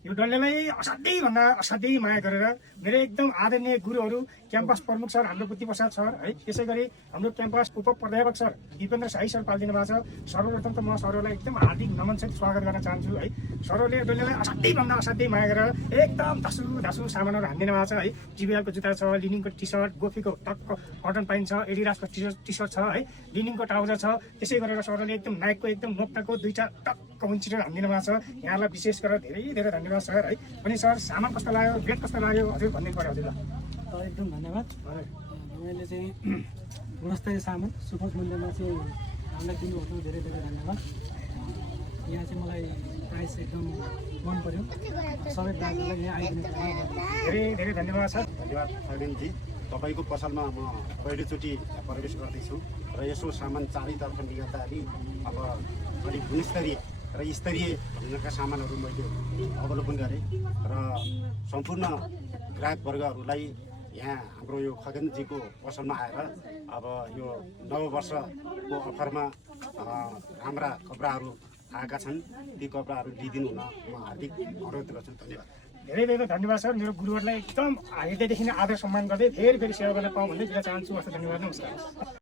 यो डल्लेलाई असाध्यै भन्दा असाध्यै माया गरेर मेरो एकदम आदरणीय गुरुहरू क्याम्पस प्रमुख सर हाम्रो बुद्धि प्रसाद सर है, त्यसै गरी हाम्रो क्याम्पस उप प्राध्यापक सर दिपेन्द्र शाही सर पालिदिनु भएको छ। सर्वप्रथम त म सरहरूलाई एकदम हार्दिक नमनसहित स्वागत गर्न चाहन्छु है। सरहरूले डल्लेलाई असाध्यै भन्दा असाध्यै माया गरेर एकदम धासु सामानहरू हानिदिनु भएको छ है। टिबिएलको जुत्ता छ, लिनिङको टी सर्ट, गोफीको टक्क कटन पाइन्छ, एडिडासको टी सर्ट छ है, लिनिङको ट्राउजर छ। त्यसै गरेर सरहरूले एकदम नाइकको एकदम नोक्टाको दुईटा टक्क विन्चिटर हानिदिनु भएको छ। यहाँलाई विशेष गरेर धेरै धेरै धन्यवाद सर है। अनि सर सामान कस्तो लाग्यो, रेट कस्तो लाग्यो हजुर भन्ने पऱ्यो हजुरलाई। एकदम धन्यवाद। तपाईँले चाहिँ गुणस्तरीय सामान सुपथ मूल्यमा चाहिँ हामीलाई दिनुभएको धेरै धेरै धन्यवाद। यहाँ चाहिँ मलाई प्राइस एकदम मन पर्यो। सबै दाजुलाई यहाँ आइदिनु धेरै धेरै धन्यवाद सर। धन्यवाद खैरेनजी। तपाईँको पसलमा म पहिलोचोटि प्रवेश गर्दैछु र यसो सामान चारैतर्फ निकाल्दाखेरि अब अलिक गुणस्तरीय र स्तरीय ढङ्गका सामानहरू मैले अवलोकन गरेँ र सम्पूर्ण ग्राहक वर्गहरूलाई यहाँ हाम्रो यो खगेनजीको पसलमा आएर अब यो नववर्षको अफरमा राम्रा कपडाहरू आएका छन्, ती कपडाहरू लिइदिनु हुन म हार्दिक अनुरोध गर्छु। धन्यवाद। धेरै धेरै धन्यवाद सर। मेरो गुरुहरूलाई एकदम हृदयदेखि नै आदर सम्मान गर्दै फेरि फेरि सेवा गर्न पाऊँ भन्दै दिन चाहन्छु। हस्, धन्यवाद, नमस्कार।